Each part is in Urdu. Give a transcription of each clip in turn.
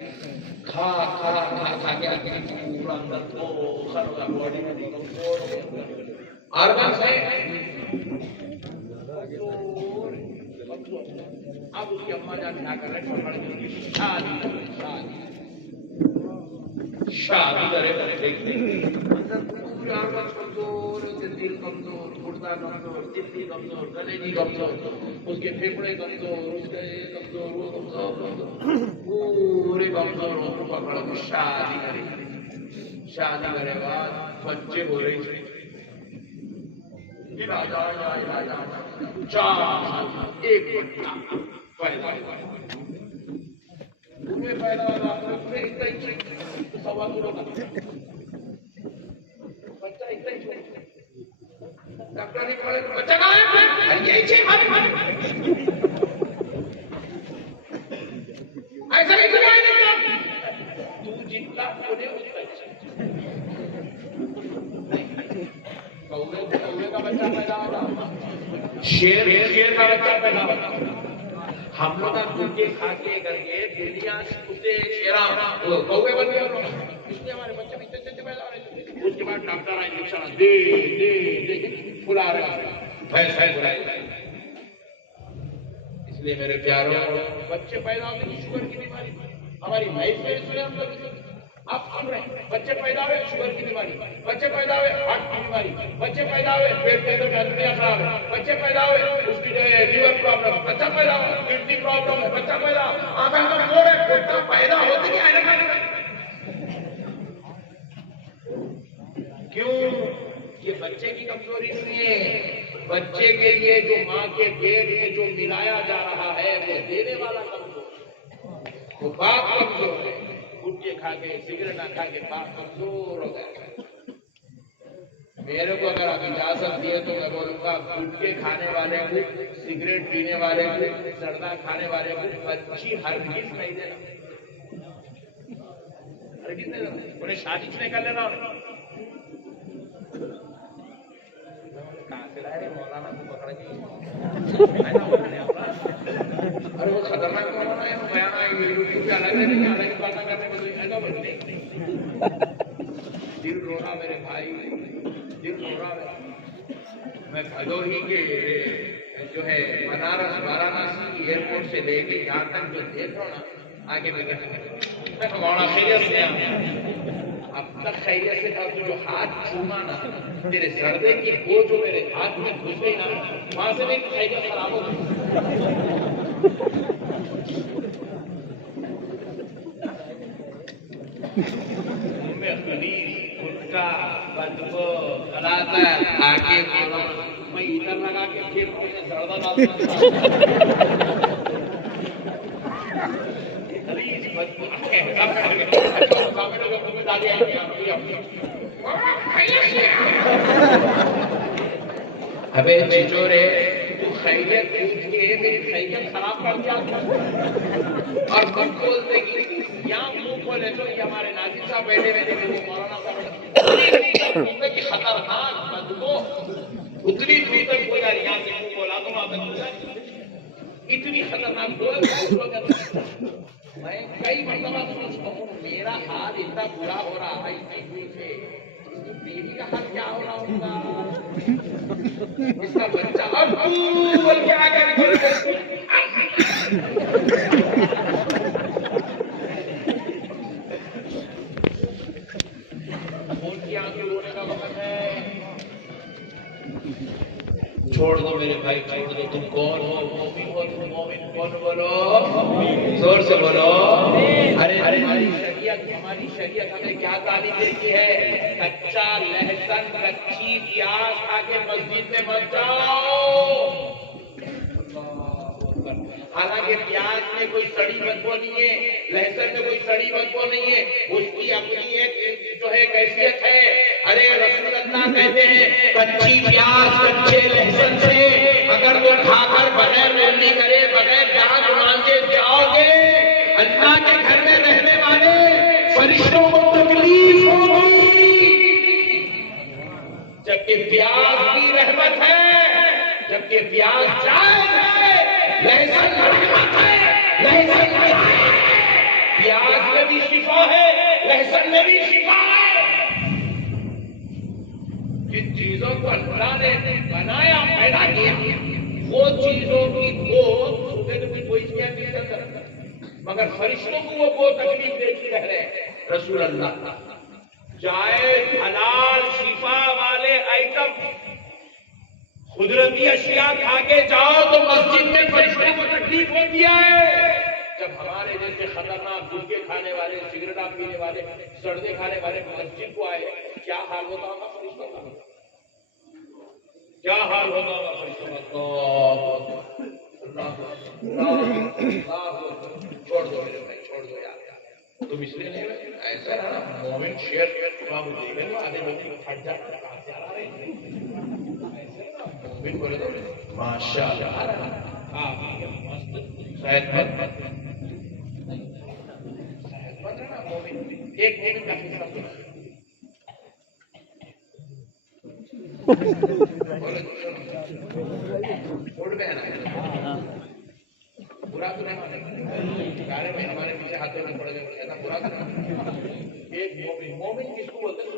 کھا کھا کھا کھا کے پورا اندر کھر ہوگا باڈی میں کمزور آرگنس ہے اب اس کی اماں جان کیا کر رہے ہیں پکڑ کے شادی کرے دیکھتے اندر پورے آرگنس کمزور دل کمزور گردہ کمزور دل کمزور گلے کی کمزور اس کے پھیپڑے کمزور اس کے کمزور وہ کمزور پورے کمزور ہو تو پکڑو تو شادی کرے بعد بچے ہو رہے تھے ایک بچہ پیدا ہوا تمہیں پیدا ہوا تمہیں اتنا ہی سوا کلو کا بچہ اتنا ہی ڈاکٹر نہیں پڑے بچہ کہاں ہے ایسا نہیں تو جتنا ہونے اتنا کوے کا بچہ پیدا ہوگا شیر کا بچہ پیدا ہوگا ہم لوگ کے کھا کے کر کے بلیاں کتے شیرا کوے بن گئے اس لیے ہمارے بچے اتنے پیدا ہو رہے اس کے بعد ڈاکٹر آئے انجیکشن دے پھلا رہے بھینس بلائے اس لیے میرے پیاروں بچے پیدا ہونے کی شوگر کی بیماری ہماری لائف میں سنے ہم لوگ آپ سن رہے ہیں بچے پیدا ہوئے شوگر کی بیماری بچے پیدا ہوئے ہارٹ کی بیماری بچے پیدا ہوئے پیٹ کے اندر گیلریاں خراب ہے بچے پیدا ہوئے اس کی جو ہے لیور پرابلم بچہ پیدا ہوا کڈنی پرابلم ہے بچہ پیدا آنکھیں کمزور ہے بچہ پیدا ہوتے کیا ہے کیوں یہ بچے کی کمزوری نہیں ہے بچے کے لیے جو ماں کے پیٹ میں جو ملایا جا رہا ہے وہ دینے والا کمزور وہ باپ کمزور ہے گٹکے کھا کے سگریٹ نہ کھا کے باپ کمزور ہو گیا میرے کو اگر آپ اجازت دیے تو میں بولوں گا گٹکے کھانے والے کو سگریٹ پینے والے کو زردہ کھانے والے کو بچی ہرگز نہیں دینا ہرگز نہیں دینا انہیں شادی نہیں کر لینا کہاں سے لائے مولانا کو پکڑ کے ارے وہ خطرناک مولانا ہے بیان آئی یوٹیوب پہ الگ باتیں کرنے دل رو رہا میرے بھائی دل رو رہا میں بھدوہی کے جو ہے بنارس وارانسی ایئرپورٹ سے لے کے یہاں تک جو دیکھ رہا ہوں نا آگے میں مولانا خیریت سے اب تک خیریت سے تھا تو جو ہاتھ چھوما نا تیرے سردے کی بو جو میرے ہاتھ میں گھس گئی نا وہاں سے نہیں خیریت خراب ہو گئی میں خلیل گٹکا بدبو قلاقت آگے میں ادھر لگا کے پھر مجھے زردہ ڈالتا خلیل بدبو ابے چچورے تو خیریت پوچھ کے میری خیریت خراب کر دیا اور خود بولتے کہ یہاں منہ کھولے تو یہ ہمارے ناظر صاحب بیٹھے بیٹھے وہ مولانا صاحب کی خطرناک بدبو اتنی دور تک کوئی یہاں سے منہ کھولا تو وہاں تک اتنی خطرناک بول میں کئی مرتبہ سوچتا ہوں میرا حال اتنا برا ہو رہا ہے بیوی کا حال کیا ہو رہا ہوگا اس کا بچہ اب بول کے آگے رونے کا وقت ہے چھوڑ دو میرے بھائی چھوڑ دو تم کون ہو مومن ہو تم مومن کون بولو زور سے بولو ارے ہماری شریعت ہمیں کیا تعلیم دیتی ہے کچا لہسن کچی پیاز کھا کے مسجد میں مت جاؤ حالانکہ پیاز میں کوئی سڑی بدبو نہیں ہے لہسن میں کوئی سڑی بدبو نہیں ہے اس کی اپنی ایک جو ہے کیفیت ہے ارے رسول اللہ کہتے ہیں کچی پیاز کچے لہسن سے اگر وہ کھا کر بغیر رولنی کرے بغیر جہاں مانگے جاؤ گے اللہ کے گھر میں رہنے والے فرشتوں کو تکلیف ہوگی جبکہ پیاز کی رحمت ہے جبکہ پیاز جائز ہے لہسن رحمت ہے لہسن پیاز پیاز میں بھی شفا ہے، لہسن میں بھی شفا ہے۔ جن چیزوں کو اللہ نے بنایا پیدا کیا وہ چیزوں کی کوئی نہیں کر سکتا، مگر فرشتوں کو وہ تکلیف دیتی رہ رہے ہیں۔ رسول اللہ جائز حلال شفا والے آئٹم قدرتی اشیاء کھا کے جاؤ تو مسجد میں فرشتوں کو تکلیف ہوتی ہے۔ جب ہمارے جیسے خطرناک گٹکے کھانے والے، سگریٹ پینے والے، سڑنے کھانے والے مسجد کو آئے، کیا حال ہوتا ہوگا فرشتوں کا؟ کیا حال ہوتا ہوگا فرشتوں کا؟ چھوڑ دو میرے بھائی، چھوڑ دو یار، تم اس لیے نہیں ایسا ہے نا، مومن شیئر دیکھیں تو آدھے بندے پھٹ جاتے ہیں، مومن بولے تو ماشاء اللہ صحت مند رہنا مومن، ایک مومن کا حصہ چھوڑ میں نا برا تو نہیں مانے گارے میں ہمارے پیچھے ہاتھوں میں پڑ گئے ایسا برا تو نہیں۔ ایک مومن، مومن کس کو بولتے ہیں؟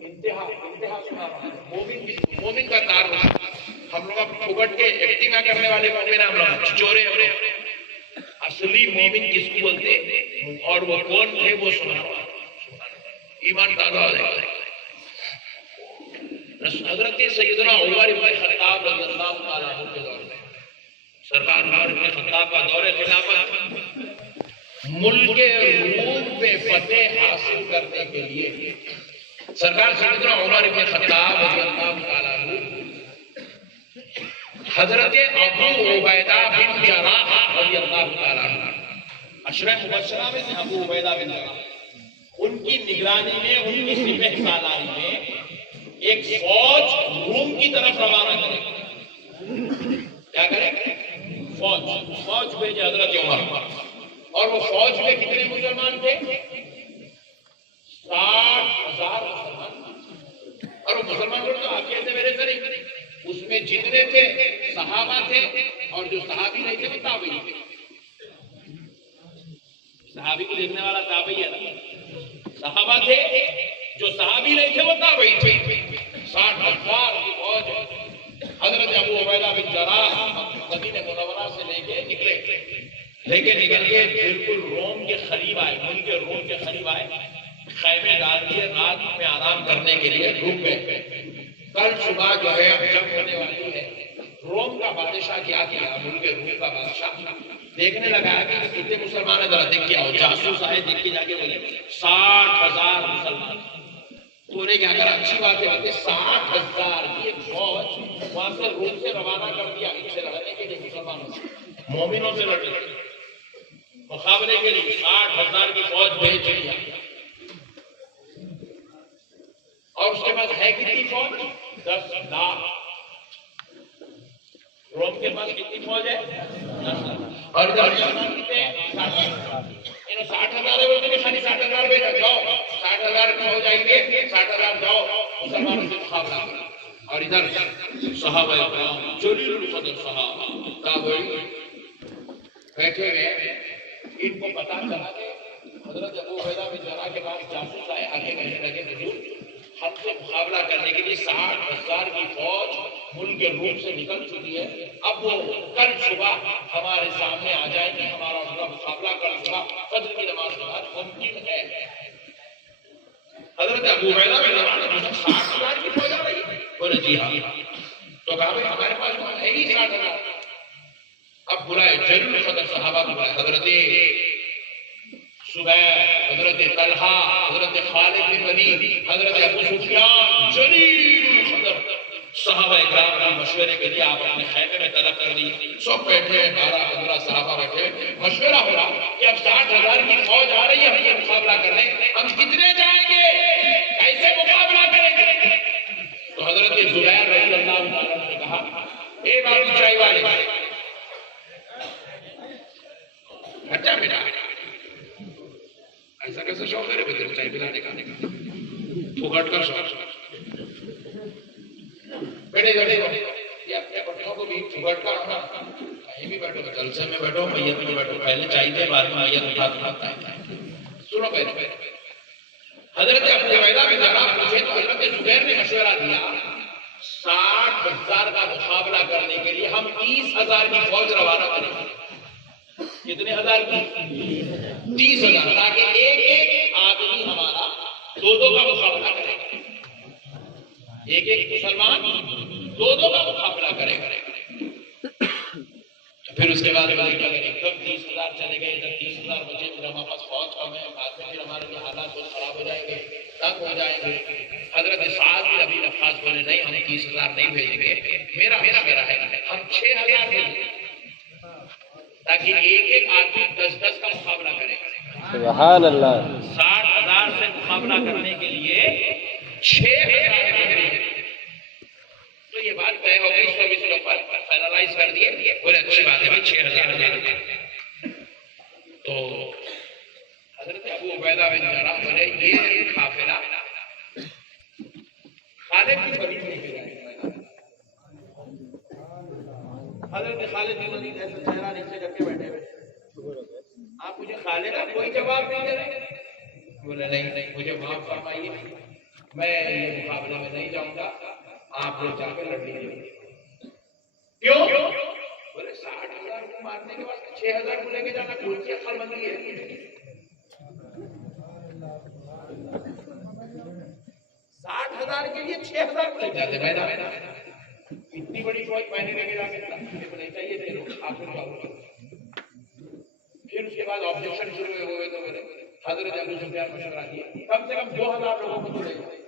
انتہا سنا مومن کا تعارف ہم لوگ پھگٹ کے ایکٹنگ کرنے والے مومن ہم لوگ چورے ہو رہے، اصلی مومن کس کو بولتے اور وہ کون تھے وہ سنا، ایمان تازہ ہو جائے گا۔ حضرت سیدنا عمر بن خطاب رضی اللہ تعالیٰ عنہ کے دور میں سرکار عمر بن خطاب کا دور خلافت ملک روم پہ فتح حاصل کرنے کے لیے سرکار سیدنا عمر بن خطاب رضی اللہ تعالیٰ عنہ حضرت ابو عبیدہ بن جراح رضی اللہ تعالیٰ عنہ، عشرہ مبشرہ میں سے ابو عبیدہ بن جراح، ان کی نگرانی میں، ان کی سپہ سالاری میں ایک فوج روم کی طرف روانہ کرے، کیا کرے؟ فوج بھیجے حضرت عمر، اور وہ فوج میں کتنے مسلمان تھے؟ 60,000 مسلمان، اور وہ مسلمان لوگ تو آپ کہتے میرے قریب، اس میں جتنے تھے صحابہ تھے، اور جو صحابی نہیں تھے وہ تابعی تھے۔ صحابی کو دیکھنے والا تابعی ہے نا، صحابہ تھے، جو صحابی نہیں تھے وہ تابعی تھے۔ 60,000 کی فوج حضرت ابو عبیدہ بن جراح مدینہ منورہ سے لے کے نکلے، نکل کے بالکل روم کے قریب آئے، ملک روم کے قریب آئے، خیمے ڈال دیے، رات میں آرام کرنے کے لیے روم میں۔ کل صبح جو ہے اب جنگ ہونے والی ہے، روم کا بادشاہ کیا کیا، ملک روم کا بادشاہ دیکھنے لگا کہ کتنے مسلمان ہیں، ذرا دیکھ کے آؤ، جاسوس آئے، دیکھ کے جا کے بولے 60,000 مسلمان۔ تو نے کیا کرا، اچھی بات ہے، 60,000 کی ایک فوج وہاں سے روم سے روانہ کر دیا، ان سے لڑنے کے لیے، مسلمانوں سے، مومنوں سے لڑنے کے لیے، مقابلے کے لیے 60,000 کی فوج بھیج دیا۔ اور اس کے بعد ہے کتنی فوج؟ 10 لاکھ۔ روم کے پاس کتنی فوج ہے؟ 10 لاکھ۔ اور مسلمان کتنے ہیں؟ 60,000 ہے، بولتے ہیں خالی 60,000 بھیجا، جاؤ 60,000 کی فوج آئیں گے، 60,000 جاؤ مسلمانوں سے مقابلہ کرو۔ اور ادھر صحابہ کرام جلیل القدر صحابہ تابعین بیٹھے ہوئے، ان کو پتا چلا کہ حضرت ابو عبیدہ بن جراح کے پاس جاسوس آئے، آگے کہنے لگے حضور ہم سے مقابلہ کرنے کے لیے 60,000 کی فوج ملک روم سے نکل چکی ہے، اب وہ کل صبح ہمارے سامنے آ جائیں گے، ہمارا ان کا مقابلہ کل صبح فجر کی نماز کے بعد ممکن ہے۔ حضرت ابو عبیدہ بن جراح نے پوچھا 60,000 کی فوج آ رہی ہے؟ بولے جی ہاں۔ تو کہا بھائی ہمارے پاس ہے ہی 60,000۔ اب بلائے جلیل القدر صحابہ کو بلائے، حضرت زبیر، حضرت طلحہ، حضرت خالد بن ولید، حضرت ابو سفیان، جلیل القدر صحابہ اکرام کے مشورے کے لیے آپ اپنے خیمے میں طلب کر دی۔ سب بیٹھے 12-15 صحابہ بیٹھے، مشورہ ہو رہا کہ اب 60,000 کی فوج آ رہی ہے، ہم یہ مقابلہ کرنے، ہم کتنے جائیں گے، کیسے مقابلہ کریں گے؟ تو حضرت زبیر رضی اللہ عنہ نے کہا اے بابو چائے والے، اچھا بیٹا ایسا کیسا شوق ہے رے چائے پلانے کا؟ پھوکٹ کا شوق، بیٹے یہ اپنے بچوں کو بھی پھوکٹ کا کہیں بھی بیٹھو، جلسے میں بیٹھو، میت میں بیٹھو، پہلے چاہیے بعد میں میت اٹھا کے سنو پہلے حضرت ابو عبیدہ بن جراح پوچھے تو حضرت زبیر نے مشورہ دیا 60,000 کا مقابلہ کرنے کے لیے ہم 30,000 کی فوج روانہ کریں۔ کتنے ہزار کی؟ 30,000، تاکہ ایک ایک آدمی ہمارا دو کا مقابلہ کرے، ایک ایک مسلمان دو کا مقابلہ کرے۔ پھر اس کے بعد ایک دم 30,000 چلے گئے، ادھر 30,000 بچے، پھر ہمارے پاس فوج کم ہے، بعد میں پھر ہمارے لیے حالات بہت خراب ہو جائیں گے، تنگ ہو جائیں گے۔ حضرت سعد بن ابی وقاص بولے نہیں، ہم 30,000 نہیں بھیجیں گے، میرا ہے ہم 6,000 بھیجیں گے، تاکہ ایک ایک آدمی 10 کا مقابلہ کرے۔ سبحان اللہ۔ 60,000 سے مقابلہ کرنے کے لیے 6,000 بھیجیں گے۔ تو یہ بات طے ہو گئی، سب اس کے اوپر فائنلائز کر دیے، بولے اچھی بات ہے بھائی 6,000 دے دیں۔ تو حضرت ابو عبیدہ بن جراح بولے یہ قافلہ خالد کی ولید لے کے جائے۔ حضرت خالد بن ولید ایسا چہرہ نیچے کر کے بیٹھے ہوئے، آپ مجھے خالد آپ کوئی جواب نہیں دے رہے؟ بولے نہیں، مجھے معاف فرمائیے، میں یہ مقابلے میں نہیں جاؤں گا، آپ لوگ جا کے لڑ لیجیے۔ کیوں؟ بولے 60,000 کو مارنے کے بعد 6,000 کو لے کے جانا کون سی عقل مندی ہے؟ 60,000 کے لیے 6,000 کو لے جاتے میدان، اتنی بڑی فوج میں نے لے کے جا سکتا، مجھے نہیں چاہیے تھے لوگ، آپ کو کیا۔ پھر اس کے بعد آبجیکشن شروع ہوئے تو میرے حضرت ابو سفیان مشورہ دیا کم سے کم 2,000 لوگوں کو تو لے جائے،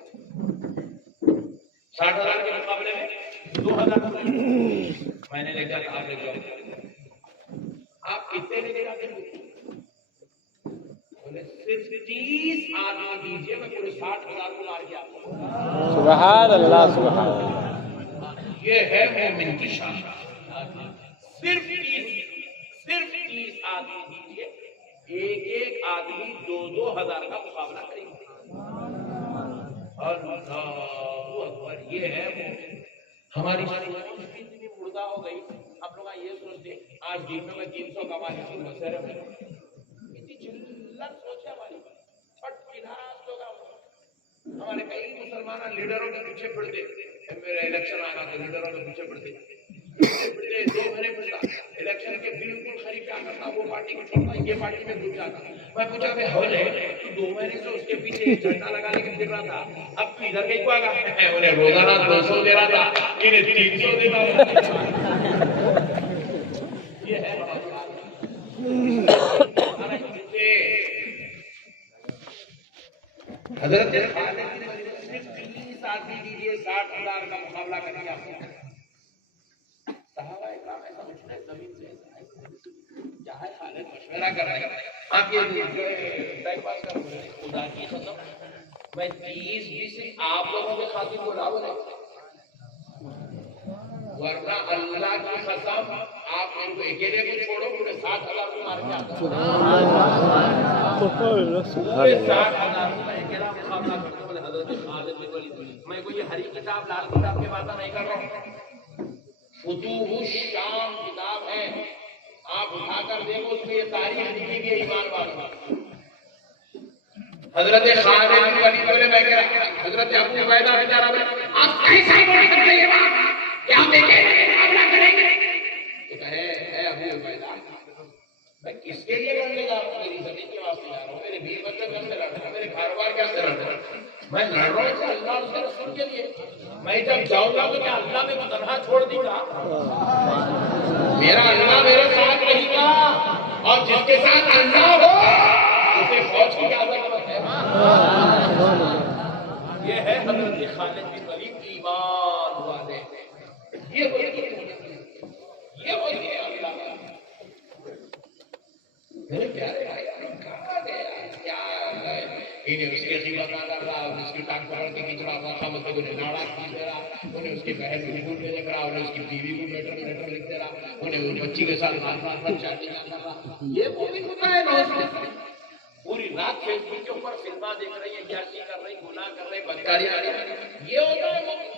60,000 کے مقابلے میں 2,000 کو لے جائے۔ میں نے لے جاتا، آپ لے جاؤ، آپ کتنے لے کے جاتے ہیں؟ بولے صرف 30 آدمی دیجیے، میں پورے 60,000 کو مار کے آتا ہوں۔ سبحان اللہ، سبحان اللہ۔ یہ ہے مومن کی شان۔ صرف 30 آدمی دیجیے، ایک ایک آدمی 2,000 کا مقابلہ کریں گے۔ اللہ اکبر، یہ ہے مومن۔ ہماری سوچ بھی اتنی مردہ ہو گئی، ہم لوگ یہ سوچتے آج دن میں 300 کما لیتی ہوں، مسئلہ میں اتنی چلت سوچ ہے ہماری، چھٹ پناس لوگ ہمارے کئی مسلمان لیڈروں کے پیچھے پڑتے، میرے الیکشن آنا تو لیڈروں کے پیچھے پڑتے 2 مہینے پڑتا، الیکشن کے بالکل قریب کیا کرتا، وہ پارٹی کو چھوڑتا، یہ پارٹی میں گھس جاتا۔ میں پوچھا کہ ہو جائے تو 2 مہینے سے اس کے پیچھے جھنڈا لگا لے کے پھر رہا تھا، اب تو ادھر کہیں کو آگا، انہیں روزانہ 200 دے رہا تھا، انہیں 300 دے رہا تھا۔ یہ ہے حضرت صرف 30 آدمی دیجیے، 60,000 کا مقابلہ کریں گے آپ کو۔ صحابہ اکرام ایسا کچھ نہیں، زمین سے کیا ہے، خالد مشورہ کر رہے ہیں، آپ یہ بیک پاس کر رہے ہیں، خدا کی قسم میں 30 صرف آپ لوگوں کے خاطر بولا بولے، ورنہ اللہ کی قسم آپ میرے کو اکیلے کو چھوڑو، پورے 60,000 کو مار کے آتا ہوں، پورے 60,000 کو میں اکیلا مقابلہ کرتا ہوں۔ حضرت خالد بن ولید، میں کوئی ہری کتاب لال کتاب کی باتیں نہیں کر رہا ہوں، فتوح الشام کتاب ہے، آپ اٹھا کر دیکھو، اس میں یہ تاریخ لکھی گئی ایمان والوں۔ حضرت خالد بن ولید بولے میں کہہ رہا ہوں، حضرت ابو عبیدہ بن جراح آپ کیسے بول سکتے یہ بات کہ آپ اکیلے مقابلہ کریں گے؟ تو کہے اے ابو عبیدہ، میں کس کے لیے لڑنے جا رہا ہوں؟ میری زمین کے واسطے جا رہا ہوں، میرے بیوی بچے کے واسطے لڑ رہا ہوں، میرے کاروبار کے واسطے لڑ رہا ہوں، میں لڑ رہا ہوں اللہ اور اس کے رسول کے لیے۔ میں جب جاؤں گا تو کیا اللہ میں کو تنہا چھوڑ دے گا؟ میرا اللہ میرے ساتھ رہے گا، اور جس کے ساتھ اللہ ہو اسے فوج کی کیا ضرورت ہے؟ یہ ہے حضرت خالد بن ولید کی ایمان والے، یہ ہوتی ہے اللہ میرے پیارے بھائی، کہاں گیا کیا ہے؟ انہیں اس کی قیمت نہ کر رہا، اس کی ٹانگ پکڑ کے کھینچ رہا، خامد کو انہیں ناڑا کھینچ دے رہا، انہیں اس کی بہن کو نگوٹ دے دے رہا، انہیں اس کی بیوی کو لیٹر لکھ دے رہا، انہیں اس بچی کے ساتھ رات چاہتے کر رہا۔ یہ مومن ہوتا ہے روز پوری رات فیس بک کے اوپر فلمیں دیکھ رہی ہیں، کیاشی کر رہی، گناہ کر رہی، بدکاریاں کر رہی، یہ ہوتا ہے مومن۔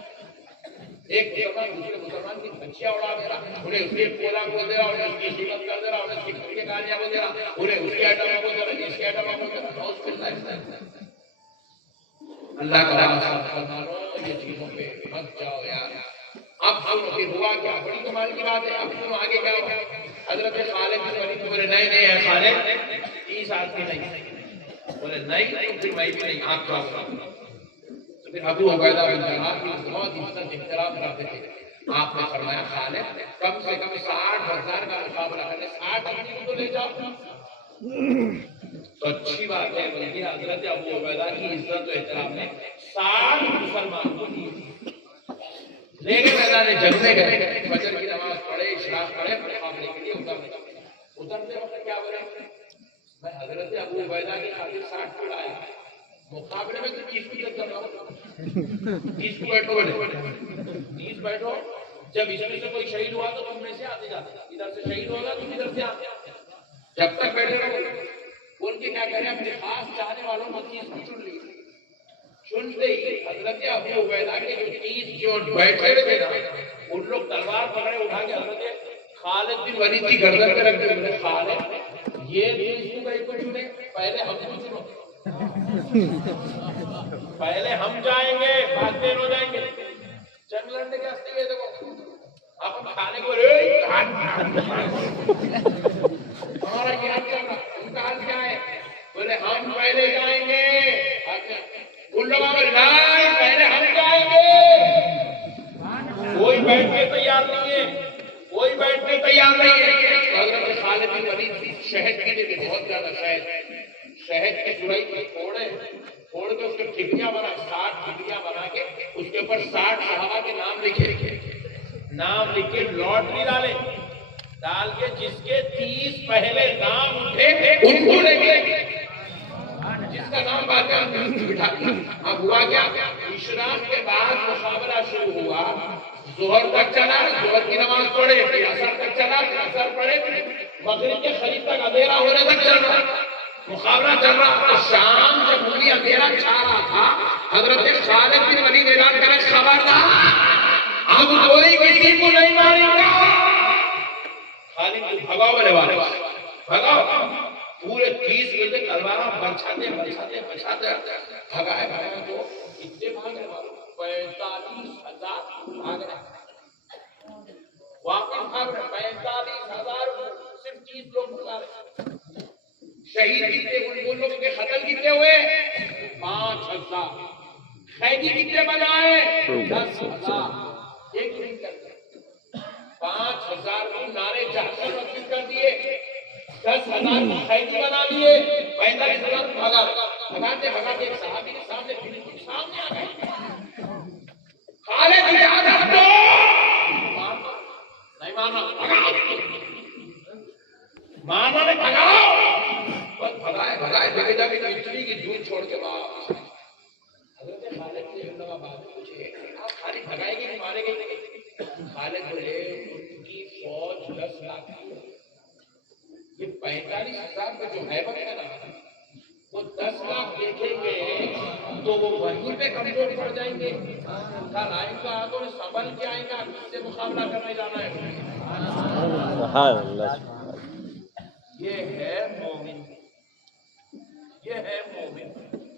ایک مسلمان دوسرے مسلمان کی بچیاں اڑا دے رہا، انہیں اس کے پولا بول دے رہا، انہیں اس کی قیمت کر دے رہا، انہیں اس کی گھر کے گالیاں بول دے رہا، انہیں اس کے آئٹم بول دے رہا، اس کے آئٹم بول دے رہا۔ اللہ کا مسلمانوں یہ چیزوں پہ مت جاؤ یار۔ اب سنو کہ ہوا کیا، بڑی کمال کی بات ہے۔ اب سنو آگے کیا ہوا۔ حضرت خالد بن ولید بولے نہیں نہیں ہے خالد 30 آدمی نہیں، بولے نہیں پھر میں بھی نہیں، آپ کا پھر ابو عبیدہ بن جراح کی بہت عزت احترام کرتے تھے۔ آپ نے فرمایا خالد کم سے کم 60,000 کا مقابلہ کرنے، 60 آدمی کو تو لے جاؤ۔ تو اچھی بات ہے، بلکہ حضرت ابو عبیدہ کی عزت و احترام نے 60 مسلمان کو دیے، لے کے میدان جنگ میں گئے، فجر کی نماز پڑھے، اشراق پڑھے، مقابلے کے لیے اترتے وقت کیا بولے، میں حضرت ابو عبیدہ کی خاطر 60 کو لایا، مقابلے میں تو 30 کو جب کرنا ہوگا، 30 کو بیٹھو بولے 30 بیٹھو، جب اس میں سے کوئی شہید ہوا تو تم میں سے آتے جاتے، ادھر سے شہید ہوگا تم ادھر سے آتے، جب تک بیٹھے رہو بول کے کیا کریں، اپنے خاص چاہنے والوں کو 30 کو چن لی، چنتے ہی حضرت ابو عبیدہ کے جو 30 جو بیٹھے تھے نا، ان لوگ تلوار پکڑے اٹھا کے حضرت خالد بن ولید کی گردن پہ رکھ دے، خالد یہ 30 کو چنے، پہلے ہم کو چنو، پہلے ہم جائیں گے بعد میں ہو جائیں گے، جنگ لڑنے کے ہستے ہوئے دیکھو آپ ہم کھانے کو ہمارا یہ حال چل رہا، ان کا حال کیا ہے، بولے ہم پہلے جائیں گے، ان لوگوں میں نہیں پہلے ہم جائیں گے، کوئی بیٹھنے تیار نہیں ہے، کوئی بیٹھنے تیار نہیں ہے۔ حضرت خالد بن ولید شہد کے لیے بہت زیادہ شہد کی سرائی کو پھوڑ کے اس کے ٹھکیاں بنا، 60 ٹھکیاں بنا کے اس کے اوپر 60 صحابہ کے نام لکھے لاٹری ڈال کے جس کے 30 پہلے نام اٹھے ان کو لے گئے، جس کا نام بعد میں بٹھا دیا۔ اب ہوا کیا، اشراق کے بعد مقابلہ شروع ہوا، ظہر تک چلا، ظہر کی نماز پڑھے، پھر عصر تک چلا، پھر عصر پڑھے، مغرب کے قریب تک اندھیرا ہونے تک چل رہا، مقابلہ چل رہا تھا۔ شام جب پوری اندھیرا چھا رہا تھا، حضرت خالد بن ولید اعلان کرے خبردار اب کوئی کسی کو نہیں مارے گا، خالد کو بھگاؤ، بولے والے بھگاؤ، پورے 30 منٹ تلوار برچھاتے بھگائے تو کتنے بھاگ رہے، 45,000 بھاگ رہے، واپس بھاگ رہے، 45,000 صرف 30 لوگ بھگا رہے۔ شہید کتنے، ان لوگوں کے قتل کتنے ہوئے، 5,000، قیدی کتنے بنائے، 10,000، ایک دن کرتے 5,000 کو نعرے جہنم رسول کر دیے، 10,000 کو قیدی بنا لیے، 45,000 بھگاتے ایک صحابی کے سامنے بالکل سامنے آ گئے، خالد اجازت دو، نہیں ماننا، بھگاؤ، ماننا نہیں، بھگاؤ، بس بھگائے جگہ بجلی کی دودھ چھوڑ کے واپس۔ حضرت خالد سے لوگ بات پوچھے آپ خالی بھگائے گی نہیں مارے گی نہیں؟ خالد بولے ان کی فوج 10 لاکھ، یہ 45,000 کا جو حیبت ہے نا، وہ 10 لاکھ دیکھیں گے تو وہ وہیں پہ کمزور پڑ جائیں گے، کل آئیں گا تو سنبھل کے آئیں گا، کس سے مقابلہ کرنے جانا ہے؟ سبحان اللہ، یہ ہے مومن، یہ ہے مومن،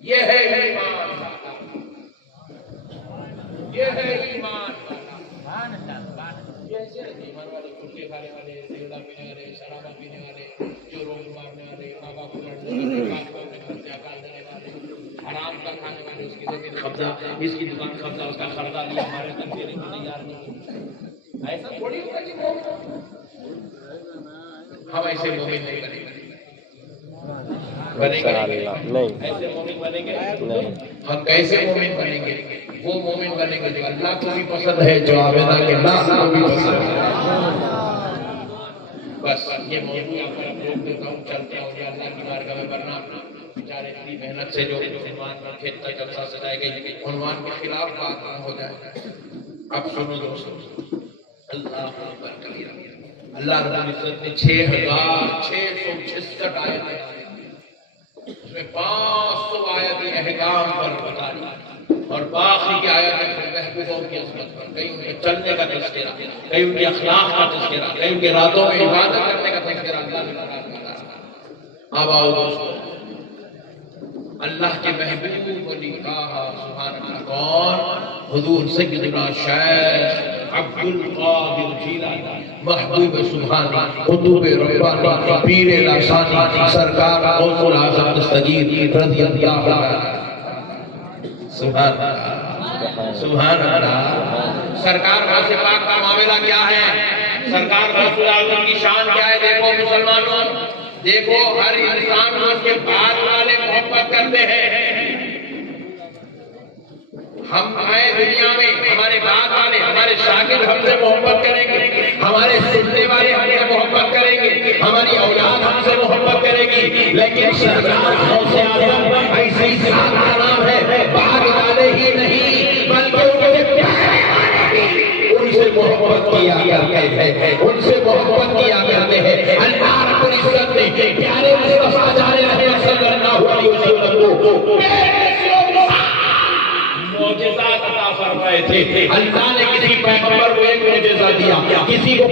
یہ ہے ایمان، یہ ہے ایمان۔ یہ ایسے ایمان والے کتے کھانے والے، سگریٹ پینے والے، شرابہ پینے والے، جو روز مارنے والے، ماں باپ کو لڑنے والے، باپ کو اپنے گھر سے ہٹا دینے والے، حرام کا کھانے والے، اس کی زمین قبضہ، اس کی دکان قبضہ، اس کا قرضہ لیا، ہمارے تک دینے کو تیار نہیں، ایسا تھوڑی ہوگا جی مومن، ہم ایسے مومن نہیں بنیں گے، نہیں ایسے مومن بنیں گے نہیں، ہم کیسے مومن بنیں گے؟ وہ مومن بنیں گے جو اللہ کو بھی پسند ہے، جو عابدہ کے ناس کو بھی پسند ہے۔ بس یہ موضوع آپ پر روک دیتا ہوں، چلتے ہیں اور اللہ کی بارگاہ میں ورنہ بیچارے اتنی محنت سے جو عنوان پر کھیلتا جلسہ سجائے گئی، عنوان کے خلاف بات نہ ہو جائے۔ اب سنو دوستو، اللہ اکبر کبیرہ، اللہ رب العزت نے 6,666 آیتیں، اس میں 500 آیتیں احکام پر بتائی اور باقی کی آیتیں محبوب و قوم کی عظمت پر، کہیں ان کے چلنے کا تذکرہ، کہیں ان کے اخلاق کا تذکرہ، کہیں ان کے راتوں میں عبادت کرنے کا تذکرہ اللہ نے قرآن میں کہا۔ اب آؤ دوستو، اللہ کے محبوب کو نکاح سبحان اللہ کون؟ حضور سیدنا شیخ عبد القادر جیلانی محبوب سبحان قطب ربانی پیر لاسانی سرکار غوث الاعظم دستگیر رضی اللہ عنہ۔ سبحان اللہ سبحان اللہ۔ سرکار غوث پاک کا معاملہ کیا ہے؟ سرکار غوث الاعظم کی شان کیا ہے؟ دیکھو مسلمانوں، دیکھو ہر انسان کو اس کے بعد والے محبت کرتے ہیں۔ ہم آئے دنیا میں، ہمارے بعد والے، ہمارے شاگرد ہم سے محبت کریں گے، ہمارے سننے والے ہم سے محبت کریں گے، ہماری اولاد ہم سے محبت کرے گی، لیکن سرکار غوث اعظم ایسی ذات کا نام ہے، بعد والے ہی نہیں بلکہ ان کے پیارے والے بھی ان سے محبت کیا کرتے ہیں، ان سے محبت کیا کرتے ہیں۔ اللہ رب العزت نے پیارے مصطفیٰ جان رحمت صلی اللہ علیہ وسلم کو معجزات عطا فرمائے تھے۔ اللہ نے کسی پیغمبر کو ایک معجزہ دیا، کسی کو